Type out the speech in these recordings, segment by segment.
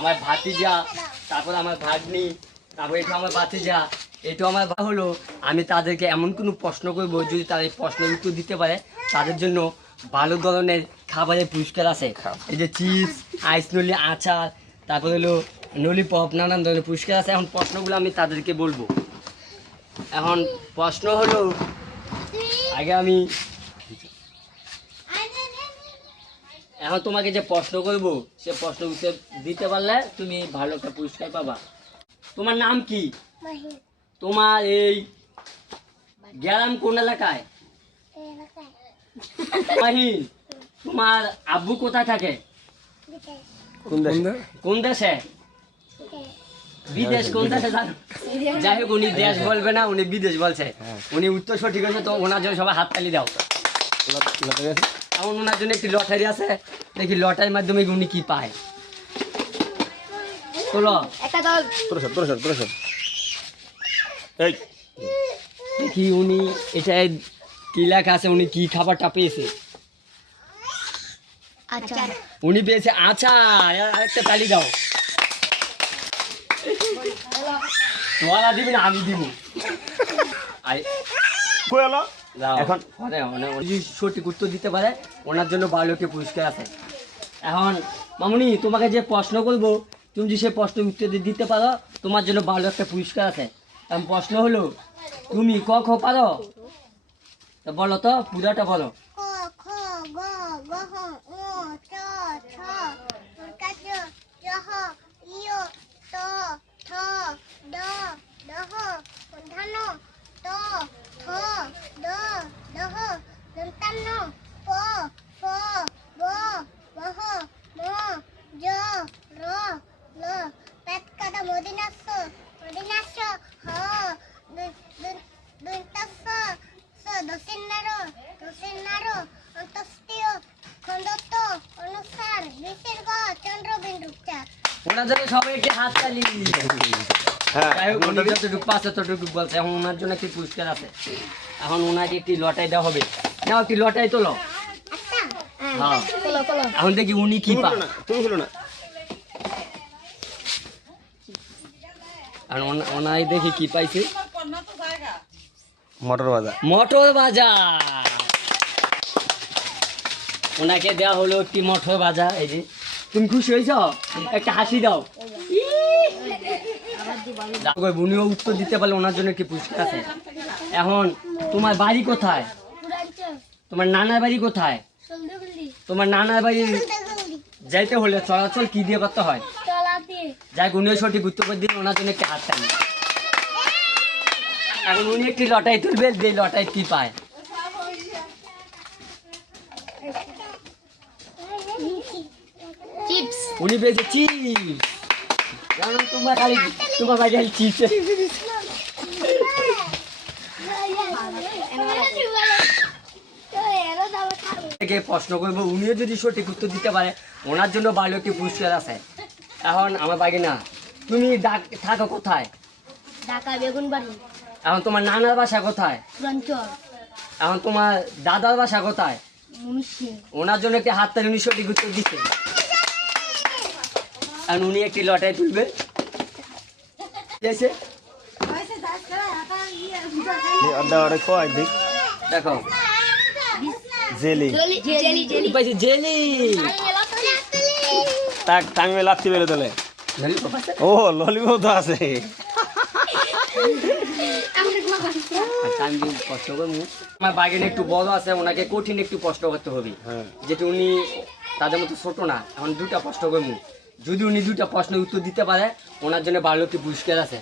আমার ভাতিজা, তারপর আমার ভাগ্নি, তারপর এটা আমার ভাতিজা, এটা আমার হলো। আমি তাদেরকে এমন কোনো প্রশ্ন করবো, যদি তারা এই প্রশ্নের উত্তর দিতে পারে তাদের জন্য ভালো ধরনের খাবারের পুরস্কার আছে। এই যে চিপস, আইস নলি, আচার, তারপর হলো ললিপপ, নানান ধরনের পুরস্কার আছে। এখন প্রশ্নগুলো আমি তাদেরকে বলবো। এখন প্রশ্ন হলো, আগে আমি এখন তোমাকে যে প্রশ্ন করব সে প্রশ্ন উত্তর দিতে পারলে তুমি ভালো একটা পুরস্কার পাবা। তোমার নাম কি? তোমার এই গ্রাম কোন এলাকায়? মাহিন, তোমার আব্বু কোথায় থাকে? কোন দেশে? বিদেশ। কোন দেশে জানো? যাই হোক, উনি দেশ বলবে না, উনি বিদেশ বলছে। উনি উত্তর সঠিক হয়েছে, তো ওনার জন্য সবাই হাততালি দাও। এখন ওনার জন্য একটি লটারি আছে, দেখি লটারির মাধ্যমে উনি কি পায়। চলো দেখি উনি এটা কি লেখা আছে, উনি কি খাবারটা পেয়েছে। উনি পেয়েছে আচার। আরেকটা তালি দাও। তোরা দিবি না, আমি দিব। এখন সঠিক উত্তর দিতে পারে ওনার জন্য ভালো একটা পুরস্কার আছে। এখন মামুনি, তোমাকে যে প্রশ্ন করবো, তুমি যে সে প্রশ্নের উত্তর দিতে পারো, তোমার জন্য ভালো একটা পুরস্কার আছে। এখন প্রশ্ন হলো, তুমি ক খ পারো? বলো তো, পুরাটা বলো। ওনার জন্য সবাইকে হাততালি। বলছে এখন ওনার জন্য একটি পুরস্কার আছে। এখন ওনাকে একটি লটারি দেওয়া হবে। নাও, একটি লটারি তোলো। হ্যাঁ, এখন দেখি উনি কি পায়। ওনাই দেখি কি পাইছে। মটর ভাজা। ওনাকে দেওয়া হলো একটি মটর ভাজা। এই যে, তুমি খুশি হয়েছ? একটা হাসি দাও। উনিও উত্তর দিতে পারলে ওনার জন্য একটি পুরস্কার আছে। এখন তোমার বাড়ি কোথায়? তোমার নানার বাড়ি কোথায়? তোমার নানার বাড়ি যাইতে হলে চলাচল কি দিয়ে করতে হয়? যাই, উনিও সঠিক উত্তর করে দিন, ওনার জন্য একটি হাত টানি। এখন উনি একটি লটারি তুলবে, যে লটারি কি পায়। উনি পেয়েছে চিপস। তোমার খালি তোমার বাড়ি খালি চিপস। প্রশ্ন করবো, উনিও যদি সঠিক উত্তর দিতে পারে ওনার জন্য ভালো একটি পুরস্কার আছে। এখন আমার বাড়ি না, তুমি থাকো কোথায়? ঢাকা বেগুনবাড়ি। এখন তোমার নানার বাসা কোথায়? এখন তোমার দাদার বাসা কোথায়? ওনার জন্য একটি হাত তালি, উনি সঠিক উত্তর দিচ্ছে। এখন উনি একটি লটারি তুলবে। দেখো, জেলি পাইছি জেলি। টাঙ্গে লাচ্ছি বেরো তোলে। ও ললিপপ তো আছে। আমার বাগিন একটু বড় আছে, ওনাকে কঠিন একটু প্রশ্ন করতে হবে, যেটা উনি তাদের মতো ছোট না। এখন দুটা প্রশ্ন করবো, যদি উনি দুটা প্রশ্নের উত্তর দিতে পারে ওনার জন্য ভালো একটি পুরস্কার আছে।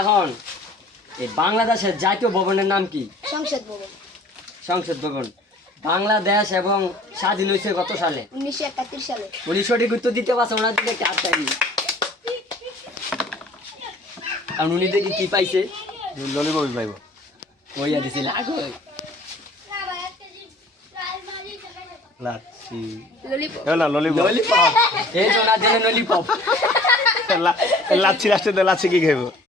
এখন এই বাংলাদেশের জাতীয় ভবনের নাম কি? সংসদ ভবন। বাংলাদেশ এবং স্বাধীন হয়েছে কত সালে? 1971 সালে। উনি সঠিক উত্তর দিতে পারছে, ওনার জন্য একটা হাত তালি। আর উনি দেখি কি পাইছে? ললিপপই পাইব। ওইয়া দিছিল আগে লাচ্ছি। ললিপপ। ললিপপ। ললিপপ। এই যে ওনার জন্য ললিপপ। লাচ্ছি লাস্টে লাচ্ছি কি খাইব?